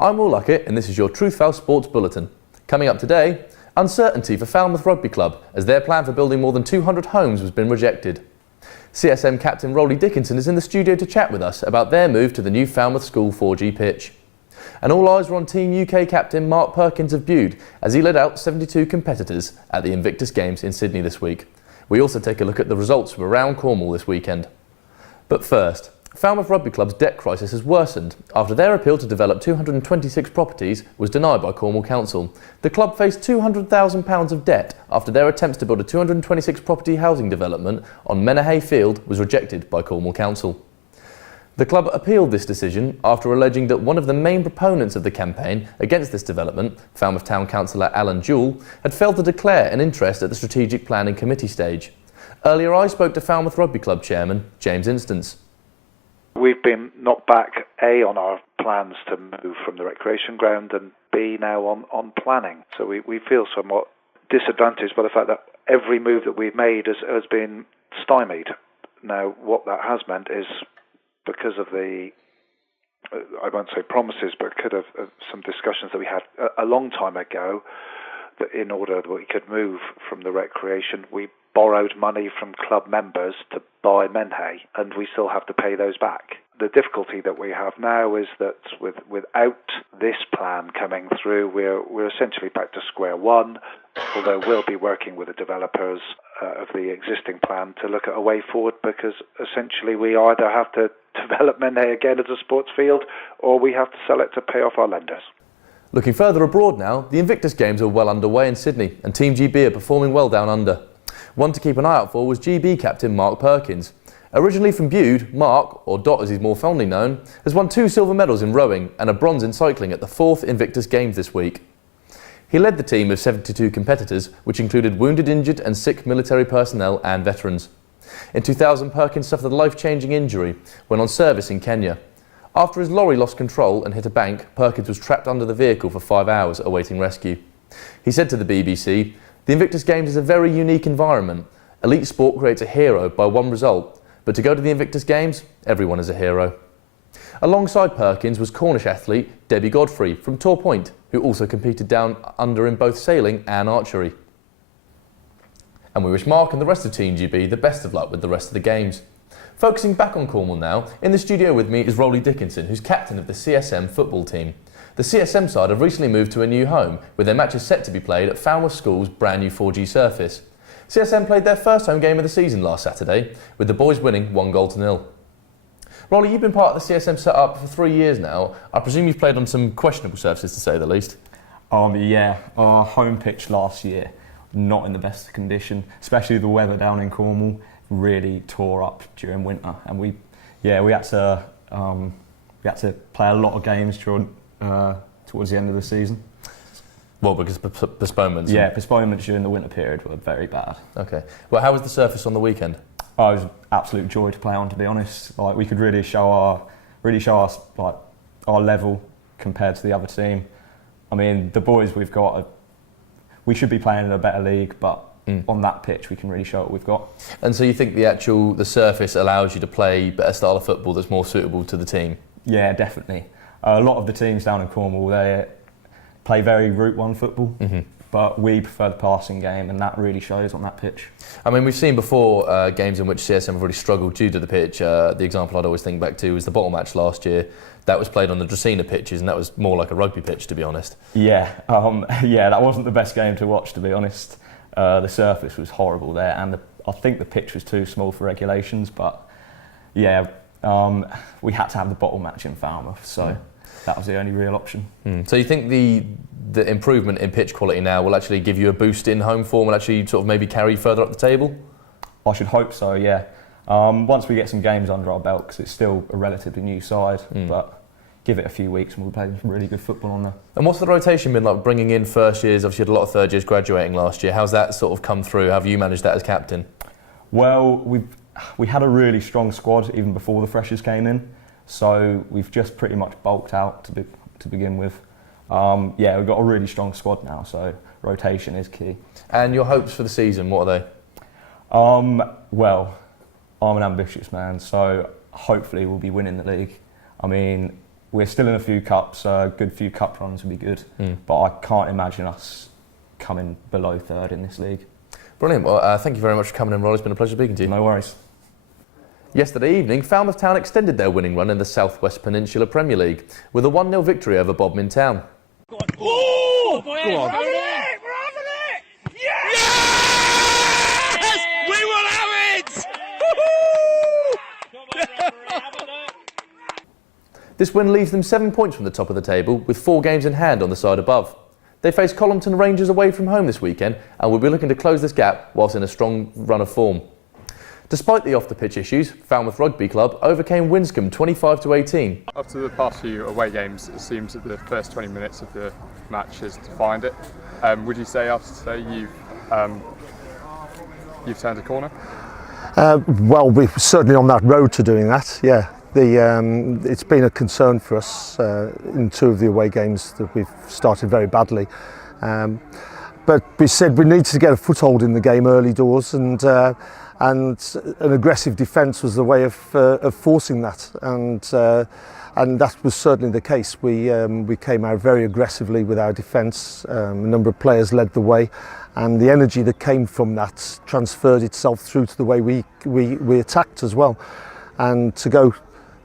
I'm Will Luckett and this is your Truthfal Sports Bulletin. Coming up today, uncertainty for Falmouth Rugby Club as their plan for building more than 200 homes has been rejected. CSM captain Rolly Dickinson is in the studio to chat with us about their move to the new Falmouth School 4G pitch. And all eyes were on Team UK captain Mark Perkins of Bude as he led out 72 competitors at the Invictus Games in Sydney this week. We also take a look at the results from around Cornwall this weekend. But first, Falmouth Rugby Club's debt crisis has worsened after their appeal to develop 226 properties was denied by Cornwall Council. The club faced £200,000 of debt after their attempts to build a 226 property housing development on Menahay Field was rejected by Cornwall Council. The club appealed this decision after alleging that one of the main proponents of the campaign against this development, Falmouth Town Councillor Alan Jewell, had failed to declare an interest at the strategic planning committee stage. Earlier I spoke to Falmouth Rugby Club chairman James Instance. We've been knocked back, A, on our plans to move from the recreation ground, and B, now on planning. So we feel somewhat disadvantaged by the fact that every move that we've made has been stymied. Now, what that has meant is because of the, I won't say promises, but could have some discussions that we had a long time ago, that in order that we could move from the recreation, we borrowed money from club members to buy Menhay, and we still have to pay those back. The difficulty that we have now is that without this plan coming through, we're essentially back to square one, although we'll be working with the developers of the existing plan to look at a way forward, because essentially we either have to develop Menhay again as a sports field, or we have to sell it to pay off our lenders. Looking further abroad now, the Invictus Games are well underway in Sydney and Team GB are performing well down under. One to keep an eye out for was GB captain Mark Perkins. Originally from Bude, Mark, or Dot as he's more fondly known, has won 2 silver medals in rowing and a bronze in cycling at the 4th Invictus Games this week. He led the team of 72 competitors, which included wounded, injured and sick military personnel and veterans. In 2000, Perkins suffered a life-changing injury when on service in Kenya. After his lorry lost control and hit a bank, Perkins was trapped under the vehicle for 5 hours awaiting rescue. He said to the BBC, "The Invictus Games is a very unique environment. Elite sport creates a hero by one result, but to go to the Invictus Games, everyone is a hero." Alongside Perkins was Cornish athlete Debbie Godfrey from Tor Point, who also competed down under in both sailing and archery. And we wish Mark and the rest of Team GB the best of luck with the rest of the games. Focusing back on Cornwall now, in the studio with me is Rolly Dickinson, who's captain of the CSM football team. The CSM side have recently moved to a new home, with their matches set to be played at Falmouth School's brand new 4G surface. CSM played their first home game of the season last Saturday, with the boys winning 1-0. Rolly, you've been part of the CSM setup for 3 years now. I presume you've played on some questionable surfaces, to say the least. Yeah, our home pitch last year, not in the best condition, especially the weather down in Cornwall really tore up during winter, and we had to play a lot of games towards the end of the season. Well, because postponements? Yeah, postponements during the winter period were very bad. Okay. Well, how was the surface on the weekend? It was an absolute joy to play on, to be honest. Like, we could really show our level compared to the other team. I mean, the boys we've got, we should be playing in a better league, but on that pitch we can really show what we've got. And so you think the surface allows you to play a better style of football that's more suitable to the team? Yeah, definitely. A lot of the teams down in Cornwall, they play very Route 1 football, but we prefer the passing game, and that really shows on that pitch. I mean, we've seen before games in which CSM have really struggled due to the pitch. The example I'd always think back to was the bottle match last year. That was played on the Dracaena pitches, and that was more like a rugby pitch, to be honest. Yeah, that wasn't the best game to watch, to be honest. The surface was horrible there, and I think the pitch was too small for regulations, but we had to have the bottle match in Falmouth, so that was the only real option. So you think the improvement in pitch quality now will actually give you a boost in home form and actually sort of maybe carry you further up the table? I should hope so, yeah. Once we get some games under our belt, because it's still a relatively new side, but give it a few weeks and we'll play some really good football on there. And what's the rotation been like, bringing in first years? Obviously you had a lot of third years graduating last year. How's that sort of come through? How have you managed that as captain? Well, we had a really strong squad even before the freshers came in, so we've just pretty much bulked out to begin with. We've got a really strong squad now, so rotation is key. And your hopes for the season, what are they? Well, I'm an ambitious man, so hopefully we'll be winning the league. I mean, we're still in a few cups, a good few cup runs would be good, but I can't imagine us coming below third in this league. Brilliant. Well, thank you very much for coming in, Rod. It's been a pleasure speaking to you. No worries. Yesterday evening, Falmouth Town extended their winning run in the South West Peninsula Premier League with a 1-0 victory over Bodmin Town. Oh! Go on. We're having it! Yes! Yes! We will have it! This win leaves them 7 points from the top of the table with 4 games in hand on the side above. They face Collompton Rangers away from home this weekend and will be looking to close this gap whilst in a strong run of form. Despite the off-the-pitch issues, Falmouth Rugby Club overcame Winscombe 25-18. After the past few away games, it seems that the first 20 minutes of the match has defined it. Would you say after today you've turned a corner? Well, we're certainly on that road to doing that, yeah. It's been a concern for us in 2 of the away games that we've started very badly. But we said we needed to get a foothold in the game early doors, and an aggressive defence was the way of forcing that, and that was certainly the case. We came out very aggressively with our defence. A number of players led the way, and the energy that came from that transferred itself through to the way we attacked as well. And to go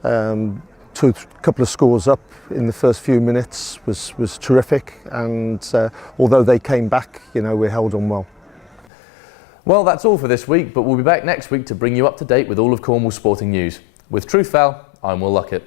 a couple of scores up in the first few minutes was terrific, and although they came back, you know, we held on well. Well, that's all for this week, but we'll be back next week to bring you up to date with all of Cornwall's sporting news. With Truthfal, I'm Will Luckett.